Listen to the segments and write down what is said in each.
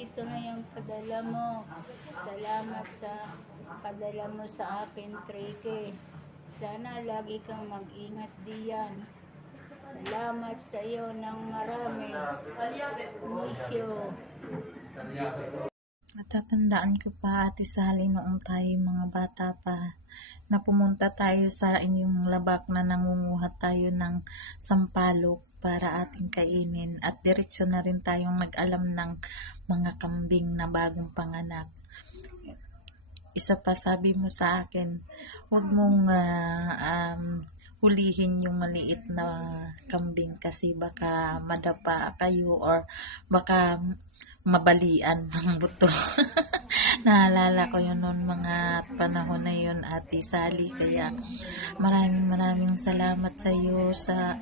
ito na yung padala mo. Salamat sa padala mo sa akin, Treke. Sana lagi kang mag-ingat diyan. Salamat sa iyo ng marami. Misyo. Natatandaan ko pa, Ate Sally, noong tayo mga bata pa, na pumunta tayo sa inyong labak na nangunguha tayo ng sampalok para ating kainin at diretsyo na rin tayong nag-alam ng mga kambing na bagong panganak. Isa pa, sabi mo sa akin, huwag mong hulihin yung maliit na kambing kasi baka madapa kayo or baka mabalian ng buto. Naalala ko yun noon mga panahon na yun, Ate Sally. Kaya maraming salamat sa iyo sa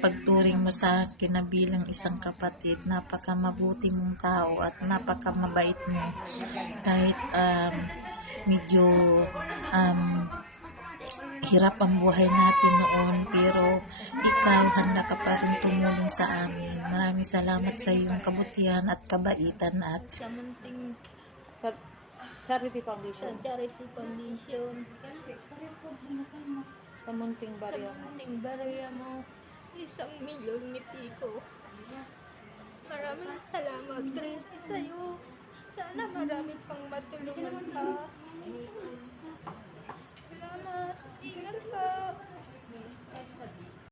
pagturing mo sa akin na bilang isang kapatid. Napaka mabuti mong tao at napaka mabait mo. Kahit medyo hirap ang buhay natin noon, pero ikaw handa ka pa rin tumulong sa amin. Maraming salamat sa iyong kabutihan at kabaitan at Sa munting Sa Charity Foundation. Charity Foundation. Sa munting Sa barya mo. munting barya mo. 1,000,000 ni Tico. Maraming salamat, Chris, sa'yo. Sana marami pang matulungan ka. Salamat. Ingat ka.